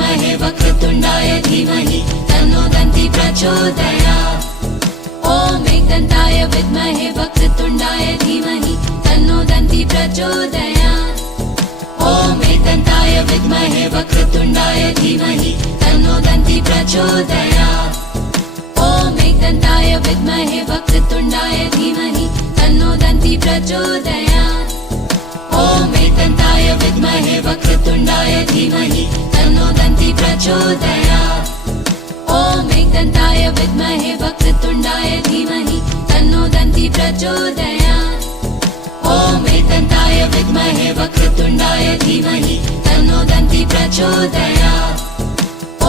विद्महे वक्रतुण्डाय धीमहि तन्नो दन्ति प्रचोदयात्। ॐ एकदन्ताय विद्महे वक्रतुण्डाय धीमहि तन्नो दन्ति प्रचोदयात्। ॐ एकदन्ताय विद्महे वक्रतुण्डाय धीमहि तन्नो दन्ति प्रचोदयात्। ॐ एकदन्ताय विद्महे वक्रतुण्डाय धीमहि तन्नो दन्ति प्रचोदयात्। ॐ एकदन्ताय विद्महे वक्रतुण्डाय धीमहि तन्नो दन्ति प्रचोदयात्। ॐ एकदन्ताय विद्महे वक्रतुण्डाय धीमहि तन्नो दन्ति प्रचोदयात्। ॐ एकदन्ताय विद्महे वक्रतुण्डाय धीमहि तन्नो दन्ति प्रचोदयात्।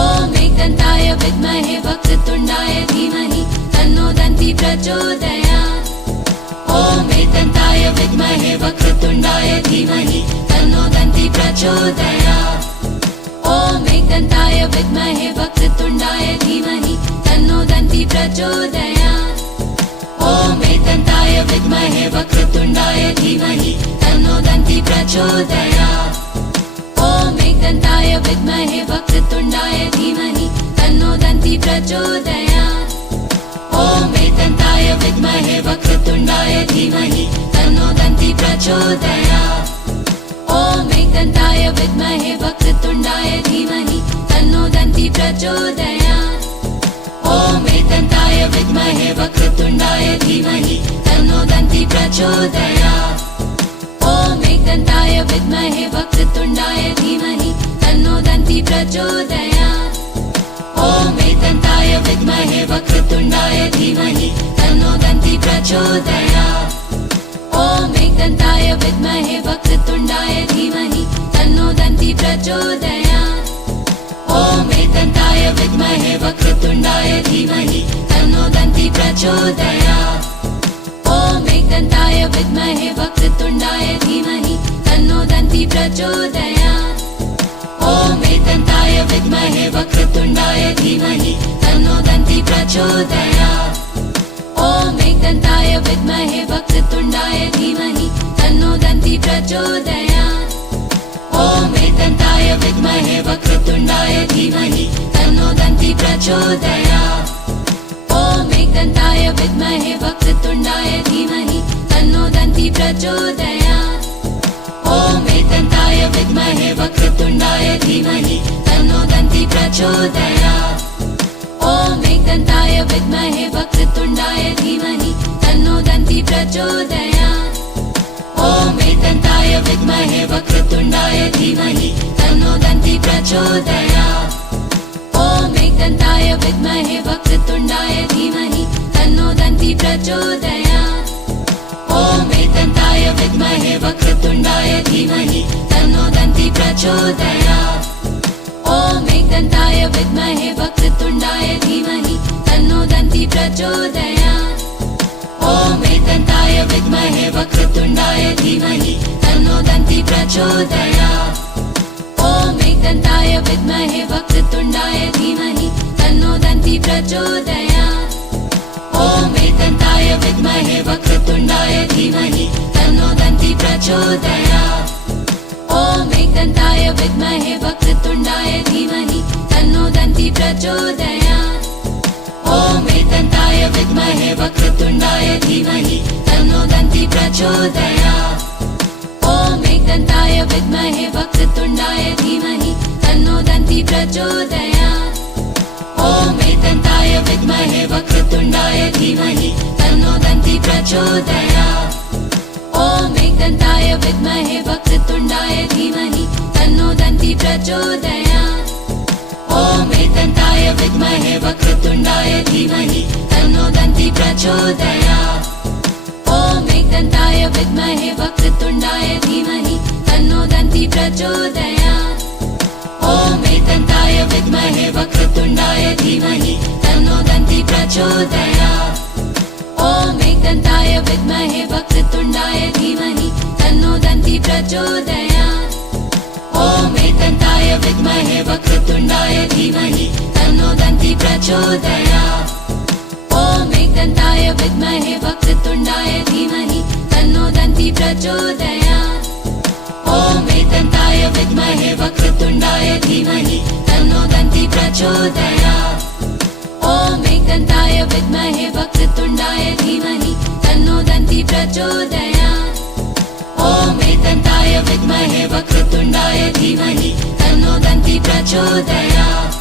ॐ एकदन्ताय विद्महे वक्रतुण्डाय धीमहि तन्नो दन्ति प्रचोदयात्। ॐ एकदन्ताय विद्महे वक्रतुण्डाय धीमहि तन्नो दन्ति प्रचोदयात्। ॐ एकदन्ताय विद्महे वक्रतुण्डाय धीमहि तन्नो दन्ति प्रचोदयात्। ॐ एकदन्ताय विद्महे वक्रतुण्डाय धीमहि तन्नो दन्ति प्रचोदयात्। ॐ एकदन्ताय विद्महे वक्रतुण्डाय धीमहि तन्नो दन्ति प्रचोदयात्। ॐ एकदन्ताय विद्महे वक्रतुण्डाय धीमहि तन्नो दन्ति प्रचोदयात्। ॐ एकदन्ताय विद्महे वक्रतुण्डाय धीमहि तन्नो दन्ति प्रचोदयात्। ॐ एकदन्ताय विद्महे वक्रतुण्डाय धीमहि तन्नो दन्ति प्रचोदयात्। ॐ एकदन्ताय विद्महे वक्रतुण्डाय धीमहि तन्नो दन्ति प्रचोदयात्। ॐ एकदन्ताय विद्महे वक्रतुण्डाय धीमहि तन्नो दन्ति प्रचोदयात्। ॐ एकदन्ताय विद्महे वक्रतुण्डाय धीमहि तन्नो दन्ति प्रचोदयात्। ॐ एकदन्ताय विद्महे वक्रतुण्डाय धीमहि तन्नो दन्ति प्रचोदयात्। ॐ एकदन्ताय विद्महे वक्रतुण्डाय धीमहि तन्नो दन्ति प्रचोदयात्। ॐ एकदन्ताय विद्महे वक्रतुण्डाय धीमहि तन्नो दन्ति प्रचोदयात्। ॐ एकदन्ताय विद्महे वक्रतुण्डाय धीमहि तन्नो दन्ति प्रचोदयात्। ॐ एकदन्ताय विद्महे वक्रतुण्डाय धीमहि तन्नो दन्ति प्रचोदयात्। ॐ एकदन्ताय विद्महे वक्रतुण्डाय धीमहि तन्नो दन्ति प्रचोदयात्। ॐ एकदन्ताय विद्महे वक्रतुण्डाय धीमहि तन्नो दन्ति प्रचोदयात्। ॐ एकदन्ताय विद्महे वक्रतुण्डाय धीमहि तन्नो दन्ति प्रचोदयात्। ॐ एकदन्ताय विद्महे वक्रतुण्डाय धीमहि तन्नो दन्ति प्रचोदयात्। ॐ एकदन्ताय विद्महे वक्रतुण्डाय धीमहि तन्नो दन्ति प्रचोदयात्। ॐ एकदन्ताय विद्महे वक्रतुण्डाय धीमहि तन्नो दन्ति प्रचोदयात्। ॐ एकदन्ताय विद्महे वक्रतुण्डाय धीमहि तन्नो दन्ति प्रचोदयात्। ॐ एकदन्ताय विद्महे वक्रतुण्डाय धीमहि तन्नो दन्ति प्रचोदयात्। ॐ एकदन्ताय विद्महे वक्रतुण्डाय धीमहि तन्नो दन्ति प्रचोदयात्। ॐ एकदन्ताय विद्महे वक्रतुण्डाय धीमहि तन्नो दन्ति प्रचोदयात्। ॐ एकदन्ताय विद्महे वक्रतुण्डाय धीमहि तन्नो दन्ति प्रचोदयात्। ॐ एकदन्ताय विद्महे वक्रतुण्डाय धीमहि तन्नो दन्ति प्रचोदयात्। ॐ एकदन्ताय विद्महे वक्रतुण्डाय धीमहि तन्नो दन्ति प्रचोदयात्। ॐ एकदन्ताय विद्महे वक्रतुण्डाय धीमहि तन्नो दन्ति प्रचोदयात्। ॐ एकदन्ताय विद्महे वक्रतुण्डाय धीमहि तन्नो दन्ति प्रचोदयात्। ॐ एकदन्ताय विद्महे वक्रतुण्डाय धीमहि तन्नो दन्ति प्रचोदयात्। ॐ एकदन्ताय विद्महे वक्रतुण्डाय धीमहि तन्नो दन्ति प्रचोदयात्। ॐ एकदन्ताय विद्महे वक्रतुण्डाय धीमहि तन्नो दन्ति प्रचोदयात्। ॐ एकदन्ताय विद्महे वक्रतुण्डाय धीमहि तन्नो दन्ति प्रचोदयात्। ॐ एकदन्ताय विद्महे वक्रतुण्डाय धीमहि तन्नो दन्ति प्रचोदयात्। ॐ एकदन्ताय विद्महे वक्रतुण्डाय धीमहि तन्नो दन्ति प्रचोदयात्। ॐ एकदन्ताय विद्महे वक्रतुण्डाय धीमहि तन्नो प्रचोदयात्। ॐ एकदन्ताय विद्महे वक्रतुण्डाय धीमहि तन्नो दन्ती प्रचोदयात्।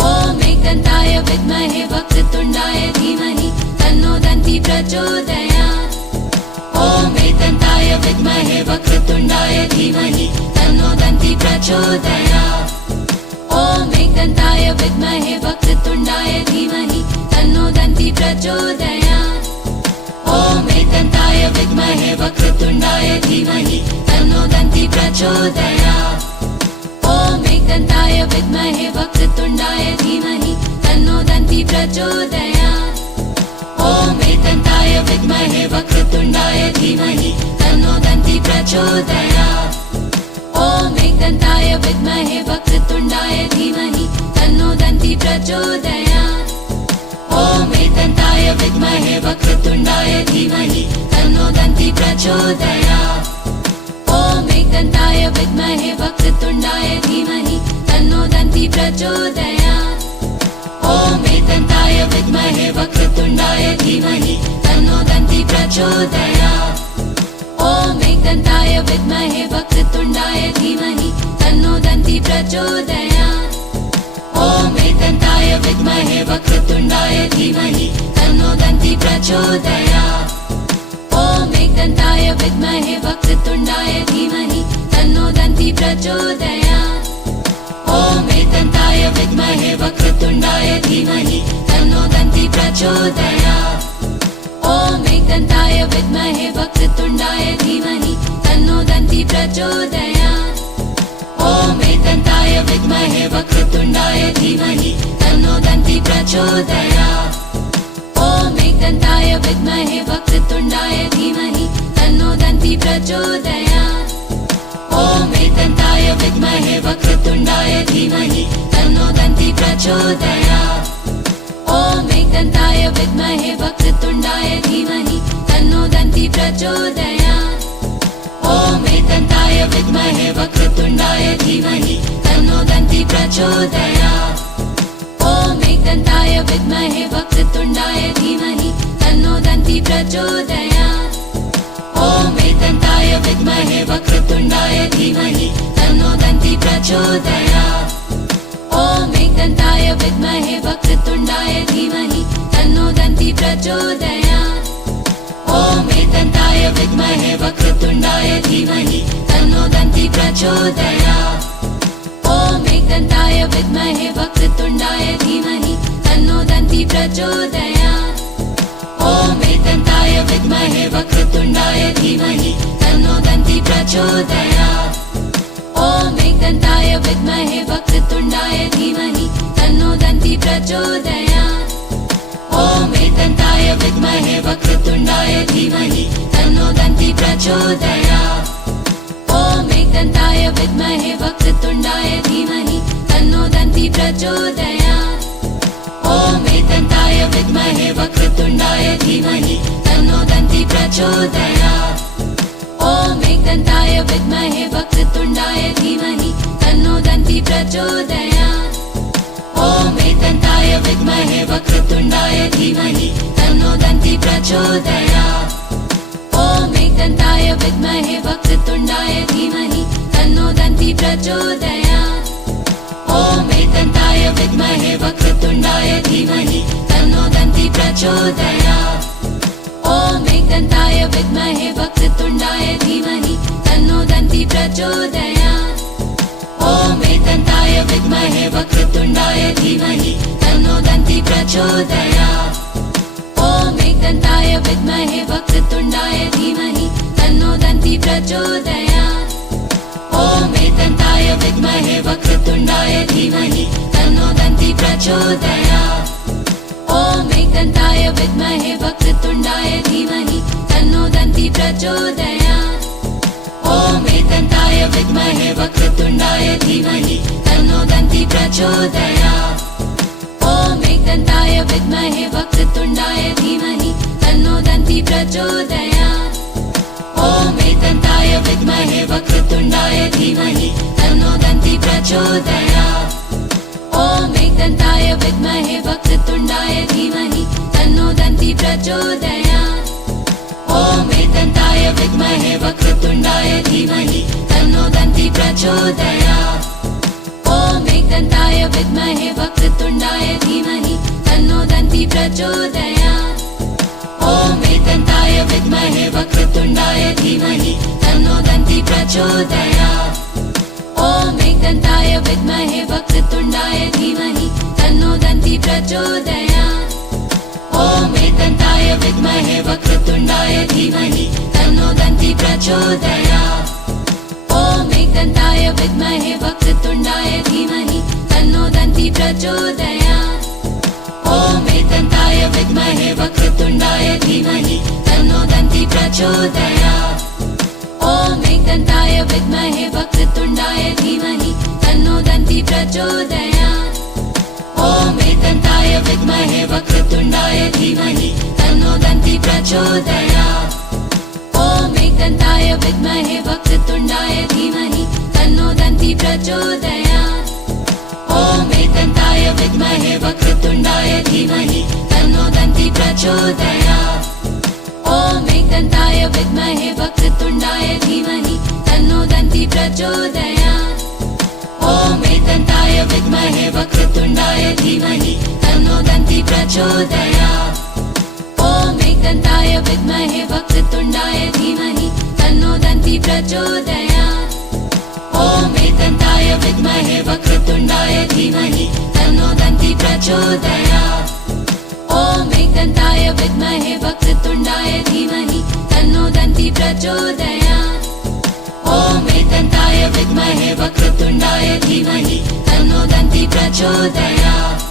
ॐ एकदन्ताय विद्महे वक्रतुण्डाय धीमहि तन्नो दन्ती प्रचोदयात्। ॐ एकदन्ताय विद्महे वक्रतुण्डाय धीमहि तन्नो दन्ती प्रचोदयात्। ॐ एकदन्ताय विद्महे वक्रतुण्डाय धीमहि तन्नो दन्ती प्रचोदयात्। ॐ एकदन्ताय विद्महे वक्रतुण्डाय धीमहि तन्नो दन्ती प्रचोदयात्। ॐ एकदन्ताय विद्महे वक्रतुण्डाय धीमहि तन्नो दन्ती प्रचोदयात्। ॐ एकदन्ताय विद्महे वक्रतुण्डाय धीमहि तन्नो दन्ती प्रचोदयात्। ॐ एकदन्ताय विद्महे वक्रतुण्डाय धीमहि तन्नो दन्ती प्रचोदयात्। ॐ एकदन्ताय विद्महे वक्रतुण्डाय धीमहि तन्नो दन्ती प्रचोदयात्। ॐ एकदन्ताय विद्महे वक्रतुण्डाय धीमहि तन्नो दन्ती प्रचोदयात्। ॐ एकदन्ताय विद्महे वक्रतुण्डाय धीमहि तन्नो दन्ती प्रचोदयात्। ॐ एकदन्ताय विद्महे वक्रतुण्डाय धीमहि तन्नो दन्ती प्रचोदयात्। ॐ एकदन्ताय विद्महे वक्रतुण्डाय धीमहि तन्नो दन्ती प्रचोदयात्। ॐ एकदन्ताय विद्महे वक्रतुण्डाय धीमहि तन्नो दन्ती प्रचोदयात्। ॐ एकदन्ताय विद्महे वक्रतुण्डाय धीमहि तन्नो दन्ती प्रचोदयात्। ॐ एकदन्ताय विद्महे वक्रतुण्डाय धीमहि तन्नो दन्ती प्रचोदयात्। ॐ एकदन्ताय विद्महे वक्रतुण्डाय धीमहि तन्नो दन्ती प्रचोदयात्। ॐ एकदन्ताय विद्महे वक्रतुण्डाय धीमहि तन्नो दन्ती प्रचोदयात्। ॐ एकदन्ताय विद्महे वक्रतुण्डाय धीमहि तन्नो दन्ती प्रचोदयात्। ॐ एकदन्ताय विद्महे वक्रतुण्डाय धीमहि तन्नो दन्ती प्रचोदयात्। ॐ एकदन्ताय विद्महे वक्रतुण्डाय धीमहि तन्नो दन्ती प्रचोदयात्। ॐ एकदन्ताय विद्महे वक्रतुण्डाय धीमहि तन्नो दन्ती प्रचोदयात्। ॐ एकदन्ताय विद्महे वक्रतुण्डाय धीमहि तन्नो दन्ती प्रचोदयात्। ॐ एकदन्ताय विद्महे वक्रतुण्डाय धीमहि तन्नो दन्ती प्रचोदयात्। ॐ एकदन्ताय विद्महे वक्रतुण्डाय धीमहि तन्नो दन्ती प्रचोदयात्। ॐ एकदन्ताय विद्महे वक्रतुण्डाय धीमहि तन्नो दन्ती प्रचोदयात्। ॐ एकदन्ताय विद्महे वक्रतुण्डाय धीमहि तन्नो दन्ती प्रचोदयात्। ॐ एकदन्ताय विद्महे वक्रतुण्डाय धीमहि तन्नो दन्ती प्रचोदयात्। ॐ एकदन्ताय विद्महे वक्रतुण्डाय धीमहि तन्नो दन्ती प्रचोदयात्। ॐ एकदन्ताय विद्महे वक्रतुण्डाय धीमहि तन्नो दन्ती प्रचोदयात्। ॐ एकदन्ताय विद्महे वक्रतुण्डाय धीमहि तन्नो दन्ती प्रचोदयात्। ॐ एकदन्ताय विद्महे वक्रतुण्डाय धीमहि तन्नो दन्ती प्रचोदयात्। ॐ एकदन्ताय विद्महे वक्रतुण्डाय धीमहि तन्नो दन्ती प्रचोदयात्। ॐ एकदन्ताय विद्महे वक्रतुण्डाय धीमहि तन्नो दन्ती प्रचोदयात्। ॐ एकदन्ताय विद्महे वक्रतुण्डाय धीमहि तन्नो दन्ती प्रचोदयात्। ॐ एकदन्ताय विद्महे वक्रतुण्डाय धीमहि तन्नो दन्ती प्रचोदयात्। ॐ एकदन्ताय विद्महे वक्रतुण्डाय धीमहि तन्नो दन्ती प्रचोदयात्। ॐ एकदन्ताय विद्महे वक्रतुण्डाय धीमहि तन्नो दन्ती प्रचोदयात्। ॐ एकदन्ताय विद्महे वक्रतुण्डाय धीमहि तन्नो दन्ती प्रचोदयात्। ॐ एकदन्ताय विद्महे वक्रतुण्डाय धीमहि तन्नो दन्ती प्रचोदयात्। ॐ एकदन्ताय विद्महे वक्रतुण्डाय धीमहि तन्नो दन्ती प्रचोदयात्। ॐ एकदन्ताय विद्महे वक्रतुण्डाय धीमहि तन्नो दन्ती प्रचोदयात्। ॐ एकदन्ताय विद्महे वक्रतुण्डाय धीमहि तन्नो दन्ती प्रचोदयात्। ॐ एकदन्ताय विद्महे वक्रतुण्डाय धीमहि तन्नो दन्ती प्रचोदयात्। ॐ विद्महे वक्रतुण्डाय धीमहि तन्नो दन्ति प्रचोदयात् ॐ एकदन्ताय विद्महे वक्रतुण्डाय धीमहि तन्नो दन्ति प्रचोदयात् ॐ एकदन्ताय विद्महे वक्रतुण्डाय धीमहि तन्नो दन्ति प्रचोदयात् ॐ एकदन्ताय विद्महे वक्रतुण्डाय धीमहि तन्नो दन्ति प्रचोदयात् ॐ एकदन्ताय विद्महे वक्रतुण्डाय धीमहि तन्नो दन्ति प्रचोदयात् ॐ एकदन्ताय विद्महे वक्रतुण्डाय धीमहि तन्नो दन्ति प्रचोदयात् ॐ एकदन्ताय विद्महे वक्रतुण्डाय धीमहि तन्नो दन्ति प्रचोदयात् ॐ एकदन्ताय विद्महे वक्रतुण्डाय धीमहि तन्नो दन्ति प्रचोदयात् ॐ एकदन्ताय विद्महे वक्रतुण्डाय धीमहि तन्नो दन्ति प्रचोदयात् ॐ एकदन्ताय विद्महे वक्रतुण्डाय धीमहि तन्नो दन्ति प्रचोदयात् ॐ एकदन्ताय विद्महे वक्रतुण्डाय धीमहि तन्नो दन्ति प्रचोदयात् ॐ एकदन्ताय विद्महे वक्रतुण्डाय धीमहि तन्नो दन्ति प्रचोदयात् ॐ एकदन्ताय विद्महे वक्रतुण्डाय धीमहि तन्नो दन्ति प्रचोदयात् ॐ एकदन्ताय विद्महे वक्रतुण्डाय धीमहि तन्नो दन्ति प्रचोदयात् ॐ एकदन्ताय विद्महे वक्रतुण्डाय धीमहि तन्नो दन्ति प्रचोदयात् ॐ एकदन्ताय विद्महे वक्रतुण्डाय धीमहि तन्नो दन्ति प्रचोदयात् ॐ एकदन्ताय विद्महे वक्रतुण्डाय धीमहि तन्नो दन्ति प्रचोदयात्